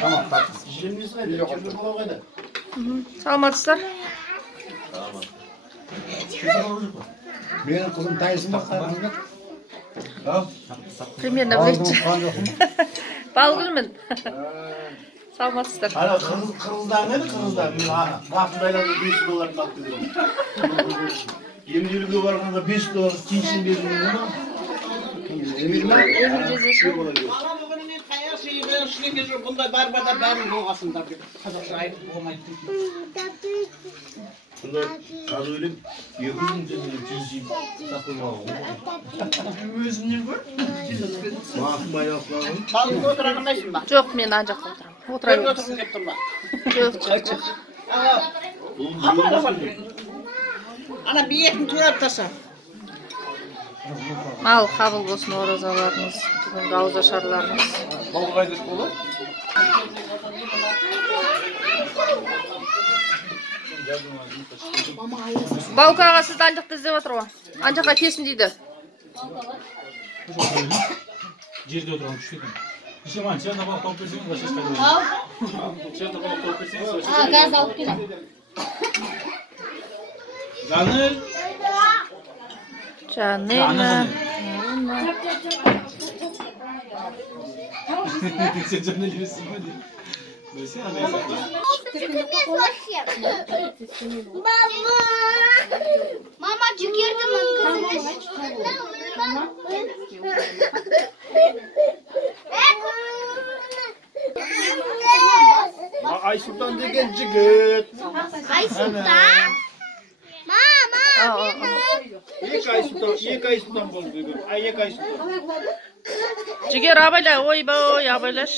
Tamam, hadi. Jimimiz kaydı. Jimimiz kola kaydı. Саламатсыздар. Benim kızım dayısın bak. Примерно білетші. Балгүлмін. Саламатсыздар. Hala Kırıl'dan neydi Kırıl'dan? Vakıdayla $5 baktı dedim. Yemin yürüge varganda $5 kinçin verilmiyor mu? Emir Cezesi. Bunday barbada bәрін болғасында қазақша айтып болмайды. Bunda kazı öyle 200 tane cinsi satılmalı. Өзінен гөр. Vakı bayrakları. Балыңды отыра қандайсың ба? Жоқ, мен ана жақта отырамын. Отыра Төрге беріңіз. отырғың келіп тұр ма? Жоқ. Ана биетін турап таса. Ал қабыл болсын оразаларыңыз, бүгінгі ауызашарларыңыз. Balga kaydık olur. Баука аға сізді ана жақта іздеп отыр ғой. Ана жаққа келсін дейді. Жерде отырған күшті екен. Кеше маған черный балық тауып берсеңіз, вообще ешқайда. Черный балық тауып берсеңіз, Газ алып келем. Жаныл. Жанелла. Сен Жаныл емессің ба дейді. Бәсе, Мама, жүгердім Aysultan деген жігіт. Aysultan? Mama, Екі Aysultan болды деген. Екі Aysultan. Жігер абайла, ойбай абайлаш.